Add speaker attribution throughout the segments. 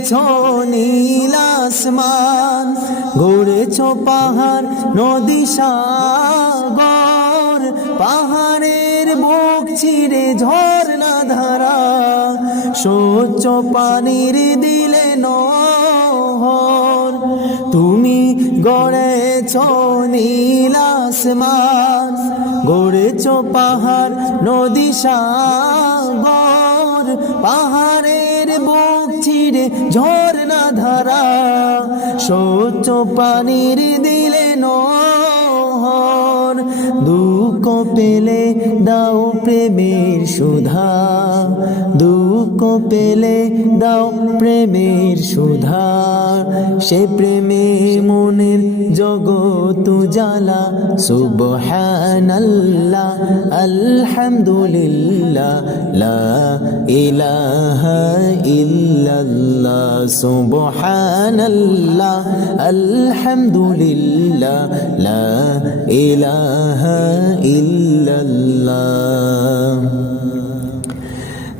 Speaker 1: গড়েছ নীল আসমান, গড়েছ পাহাড়, নদী, সাগর। পাহাড়ের বুক চিরে ঝর্ণা ধারা, স্বচ্ছ পানির দিলে নহর। তুমি গড়েছ নীল আসমান, গড়েছ পাহাড়, নদী, সাগর। পাহাড়ের চিরে ঝর্ণা ধারা স্বচ্ছ পানির দিলে নহর দুঃখ পেলে দাও প্রেমের সুধা। দুঃখ পেলে দাও প্রেমের সুধা। সে প্রেমে মনের জগৎ জ্বালা সুবহানাল্লাহ, আলহামদুলিল্লাহ, লা ইলাহা ইল্লাল্লাহ আলহামদুলিল্লাহ, লা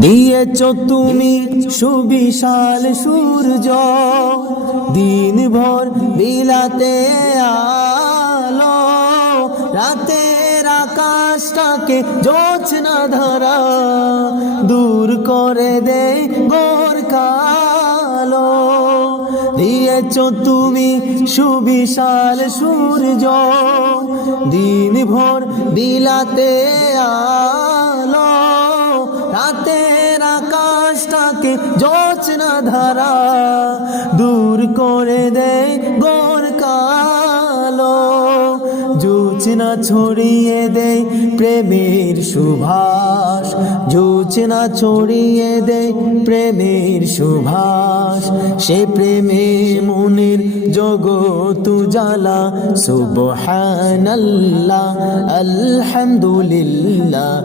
Speaker 1: দিয়েছ তুমি সুবিশাল সূর্য দিন ভর বিলাতে আলো। রাতের আকাশটাকে জোছনা ধরা, দূর করে দে গোর দিয়েছ তুমি সুবিশাল সূর্য। দিন ভোর বিলাতে আলো, রাতের আকাশটাকে যোচনা ধারা দূর করে দেয় গোর জোছনা ছড়িয়ে দেয় প্রেমের সুভাষ। জোছনা ছড়িয়ে দেয় প্রেমের সুভাষ। সে প্রেমে মনের জগৎ জ্বালা সুবহানাল্লাহ, আলহামদুলিল্লাহ